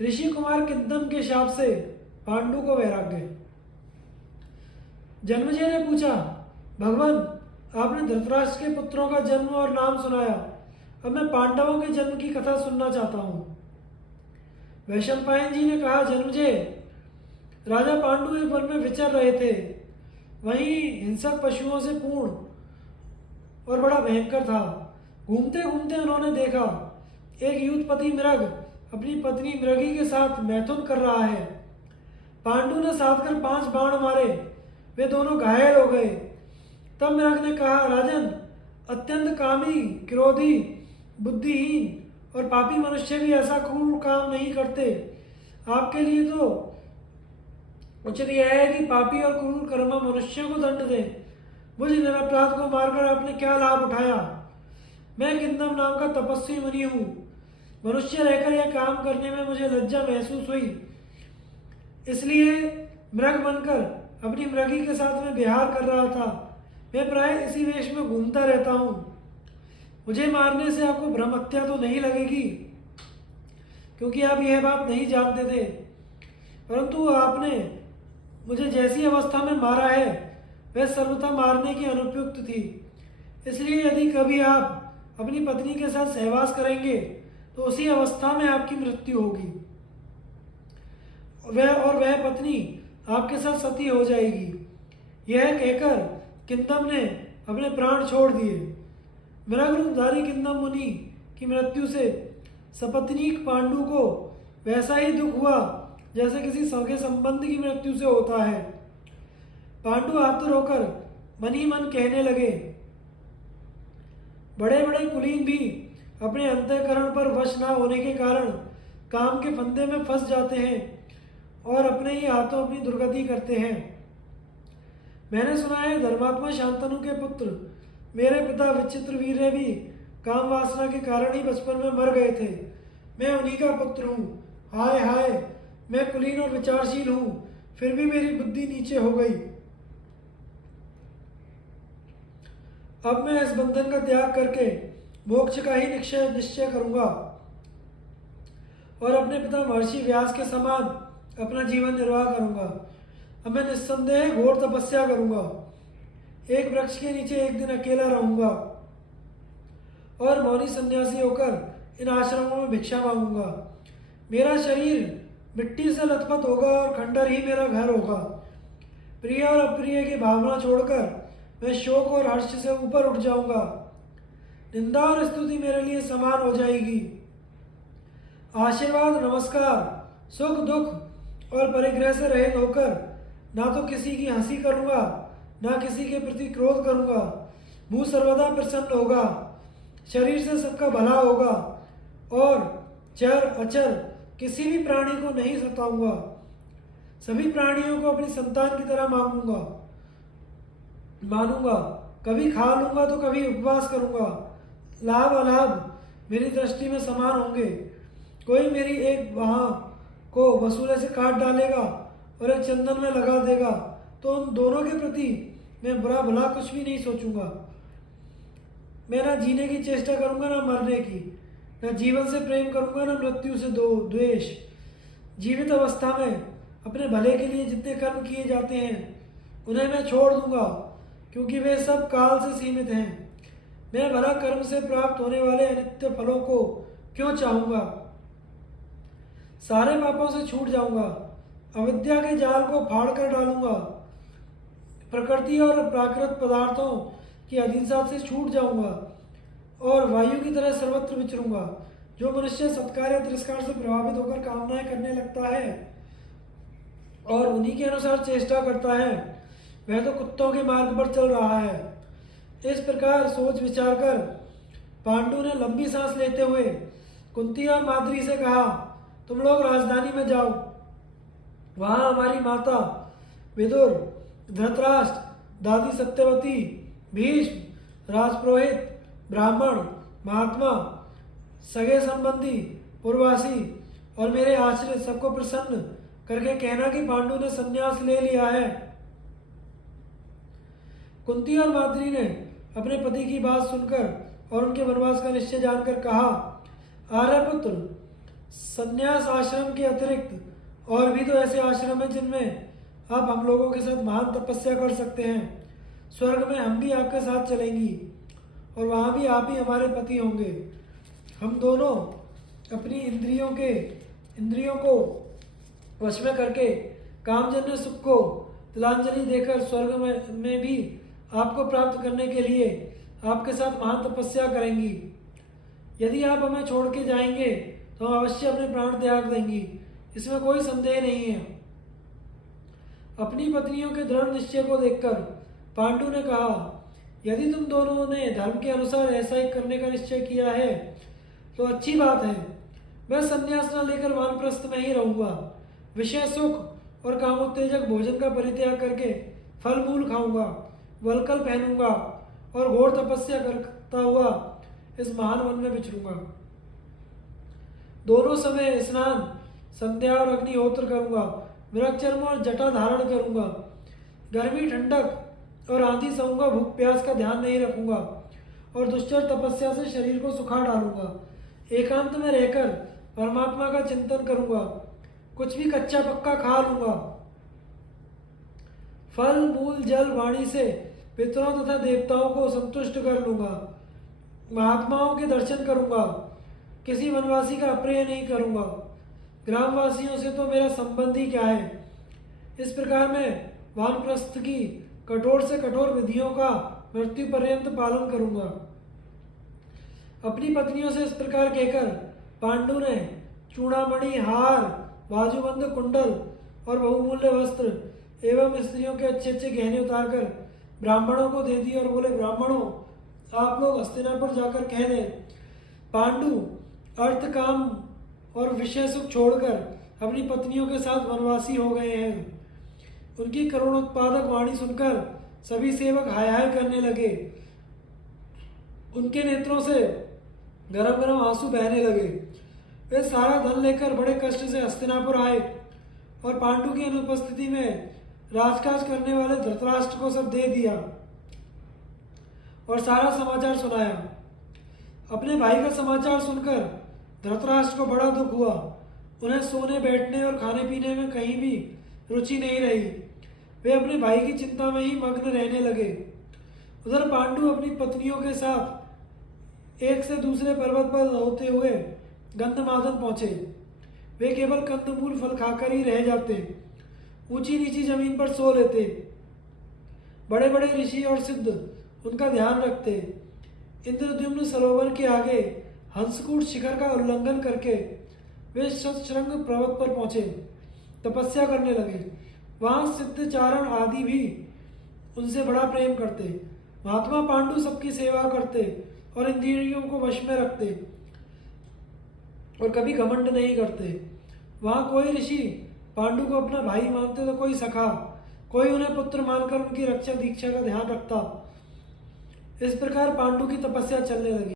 ऋषि कुमार किंदम के शाप से पांडु को वैराग्य। जन्मेजय ने पूछा, भगवान, आपने धृतराष्ट्र के पुत्रों का जन्म और नाम सुनाया, अब मैं पांडवों के जन्म की कथा सुनना चाहता हूँ। वैशंपायन जी ने कहा, जन्मेजय, राजा पांडु एक वन में विचर रहे थे। वहीं हिंसक पशुओं से पूर्ण और बड़ा भयंकर था। घूमते घूमते उन्होंने देखा एक युद्धपति मृग अपनी पत्नी मृगी के साथ मैथुन कर रहा है। पांडु ने साध कर 5 बाण मारे, वे दोनों घायल हो गए। तब मृग ने कहा, राजन, अत्यंत कामी, क्रोधी, बुद्धिहीन और पापी मनुष्य भी ऐसा क्रूर काम नहीं करते। आपके लिए तो उचित यह है कि पापी और क्रूर कर्म मनुष्यों को दंड दें। मुझ निरपराध को मारकर आपने क्या लाभ उठाया? मैं किंदम नाम का तपस्वी मुनि हूँ। मनुष्य रहकर यह काम करने में मुझे लज्जा महसूस हुई, इसलिए मृग बनकर अपनी मृगी के साथ मैं विहार कर रहा था। मैं प्राय इसी वेश में घूमता रहता हूँ। मुझे मारने से आपको भ्रम हत्या तो नहीं लगेगी, क्योंकि आप यह बात नहीं जानते थे। परंतु आपने मुझे जैसी अवस्था में मारा है वह सर्वथा मारने की अनुपयुक्त थी। इसलिए यदि कभी आप अपनी पत्नी के साथ सहवास करेंगे तो उसी अवस्था में आपकी मृत्यु होगी। वह पत्नी आपके साथ सती हो जाएगी। यह कहकर किंदम ने अपने प्राण छोड़ दिए। मृग रूपधारी किंदम मुनि की मृत्यु से सपत्नीक पांडु को वैसा ही दुख हुआ जैसे किसी सगे संबंध की मृत्यु से होता है। पांडु आतुर होकर मन ही मन कहने लगे, बड़े बड़े कुलीन भी अपने अंतःकरण पर वश न होने के कारण काम के फंदे में फंस जाते हैं और अपने ही हाथों अपनी दुर्गति करते हैं। मैंने सुना है धर्मात्मा शांतनु के पुत्र मेरे पिता विचित्रवीर्य भी काम वासना के कारण ही बचपन में मर गए थे। मैं उन्हीं का पुत्र हूँ। हाय हाय, मैं कुलीन और विचारशील हूँ, फिर भी मेरी बुद्धि नीचे हो गई। अब मैं इस बंधन का त्याग करके मोक्ष का ही निश्चय करूंगा और अपने पिता महर्षि व्यास के समान अपना जीवन निर्वाह करूंगा। अब मैं निस्संदेह घोर तपस्या करूंगा। एक वृक्ष के नीचे एक दिन अकेला रहूंगा और मौनी सन्यासी होकर इन आश्रमों में भिक्षा मांगूंगा। मेरा शरीर मिट्टी से लथपथ होगा और खंडर ही मेरा घर होगा। प्रिय और अप्रिय की भावना छोड़कर मैं शोक और हर्ष से ऊपर उठ जाऊंगा। निंदा और स्तुति मेरे लिए समान हो जाएगी। आशीर्वाद, नमस्कार, सुख दुख और परिग्रह से रहित होकर ना तो किसी की हंसी करूंगा, ना किसी के प्रति क्रोध करूंगा। मुंह सर्वदा प्रसन्न होगा, शरीर से सबका भला होगा और चर अचर किसी भी प्राणी को नहीं सताऊंगा। सभी प्राणियों को अपनी संतान की तरह मानूंगा। कभी खा लूंगा तो कभी उपवास करूंगा। लाभ अलाभ मेरी दृष्टि में समान होंगे। कोई मेरी एक बाह को वसूले से काट डालेगा और एक चंदन में लगा देगा तो उन दोनों के प्रति मैं बुरा भला कुछ भी नहीं सोचूंगा। मैं ना जीने की चेष्टा करूंगा ना मरने की, न जीवन से प्रेम करूंगा न मृत्यु से द्वेष। जीवित अवस्था में अपने भले के लिए जितने कर्म किए जाते हैं उन्हें मैं छोड़ दूंगा, क्योंकि वे सब काल से सीमित हैं। मैं भला कर्म से प्राप्त होने वाले अनित्य फलों को क्यों चाहूंगा? सारे पापों से छूट जाऊंगा। अविद्या के जाल को फाड़ कर डालूंगा। प्रकृति और प्राकृत पदार्थों की अधीनता से छूट जाऊंगा और वायु की तरह सर्वत्र विचरूंगा। जो मनुष्य सत्कार या तिरस्कार से प्रभावित होकर कामनाएं करने लगता है और उन्हीं के अनुसार चेष्टा करता है, वह तो कुत्तों के मार्ग पर चल रहा है। इस प्रकार सोच विचार कर पांडु ने लंबी सांस लेते हुए कुंती और माद्री से कहा, तुम लोग राजधानी में जाओ। वहां हमारी माता विदुर, धृतराष्ट्र, दादी सत्यवती, भीष्म, राजपुरोहित, ब्राह्मण, महात्मा, सगे संबंधी, पूर्वासी और मेरे आश्रित सबको प्रसन्न करके कहना कि पांडु ने संन्यास ले लिया है। कुंती और माद्री ने अपने पति की बात सुनकर और उनके वनवास का निश्चय जानकर कहा, आर्यपुत्र, संन्यास आश्रम के अतिरिक्त और भी तो ऐसे आश्रम हैं जिनमें आप हम लोगों के साथ महान तपस्या कर सकते हैं। स्वर्ग में हम भी आपके साथ चलेंगी और वहाँ भी आप ही हमारे पति होंगे। हम दोनों अपनी इंद्रियों को वश में करके कामजन्य सुख को तिलांजलि देकर स्वर्ग में भी आपको प्राप्त करने के लिए आपके साथ महान तपस्या करेंगी। यदि आप हमें छोड़ के जाएंगे तो हम अवश्य अपने प्राण त्याग देंगी, इसमें कोई संदेह नहीं है। अपनी पत्नियों के दृढ़ निश्चय को देखकर पांडु ने कहा, यदि तुम दोनों ने धर्म के अनुसार ऐसा ही करने का निश्चय किया है तो अच्छी बात है। मैं संन्यास न लेकर वानप्रस्थ में ही रहूंगा। विषय सुख और कामोत्तेजक भोजन का परित्याग करके फल मूल खाऊंगा, वलकल पहनूंगा और घोर तपस्या करता हुआ इस महान वन में विचरूंगा। दोनों समय स्नान, संध्या और अग्निहोत्र करूंगा। मृगचर्म और जटा धारण करूंगा। गर्मी, ठंडक और आंधी सहूंगा। भूख प्यास का ध्यान नहीं रखूंगा और दुष्चर तपस्या से शरीर को सुखा डालूंगा। एकांत में रहकर परमात्मा का चिंतन करूंगा। कुछ भी कच्चा पक्का खा लूंगा। फल, मूल, जल, वाणी से पितरों तथा देवताओं को संतुष्ट कर लूंगा। महात्माओं के दर्शन करूंगा। किसी वनवासी का अप्रिय नहीं करूंगा। ग्रामवासियों से तो मेरा संबंध ही क्या है। इस प्रकार मैं वानप्रस्थ की कठोर से कठोर विधियों का मृत्यु पर्यंत पालन करूंगा। अपनी पत्नियों से इस प्रकार कहकर पांडु ने चूड़ामणि, हार, बाजूबंद, कुंडल और बहुमूल्य वस्त्र एवं स्त्रियों के अच्छे अच्छे गहने उतारकर ब्राह्मणों को दे दिए और बोले, ब्राह्मणों, आप लोग हस्तिनापुर जाकर कह दें, पांडु अर्थ, काम और विषय सुख छोड़कर अपनी पत्नियों के साथ वनवासी हो गए हैं। उनकी करुणोत्पादक वाणी सुनकर सभी सेवक हाय हाय करने लगे। उनके नेत्रों से गरम गरम आंसू बहने लगे। वे सारा धन लेकर बड़े कष्ट से हस्तिनापुर आए और पांडु की अनुपस्थिति में राजकाज करने वाले धृतराष्ट्र को सब दे दिया और सारा समाचार सुनाया। अपने भाई का समाचार सुनकर धृतराष्ट्र को बड़ा दुख हुआ। उन्हें सोने, बैठने और खाने पीने में कहीं भी रुचि नहीं रही। वे अपने भाई की चिंता में ही मग्न रहने लगे। उधर पांडु अपनी पत्नियों के साथ एक से दूसरे पर्वत पर होते हुए गंधमादन पहुंचे। वे केवल कंदमूल फल खाकर ही रह जाते। ऊंची नीची जमीन पर सो लेते। बड़े बड़े ऋषि और सिद्ध उनका ध्यान रखते। इंद्रद्युम्न सरोवर के आगे हंसकूट शिखर का उल्लंघन करके वे शतशृंग पर्वत पर पहुंचे। तपस्या करने लगे। वहां सिद्धचारण आदि भी उनसे बड़ा प्रेम करते। महात्मा पांडु सबकी सेवा करते और इंद्रियों को वश में रखते और कभी घमंड नहीं करते। वहां कोई ऋषि पांडु को अपना भाई मानते तो कोई सखा, कोई उन्हें पुत्र मानकर उनकी रक्षा दीक्षा का ध्यान रखता। इस प्रकार पांडु की तपस्या चलने लगी।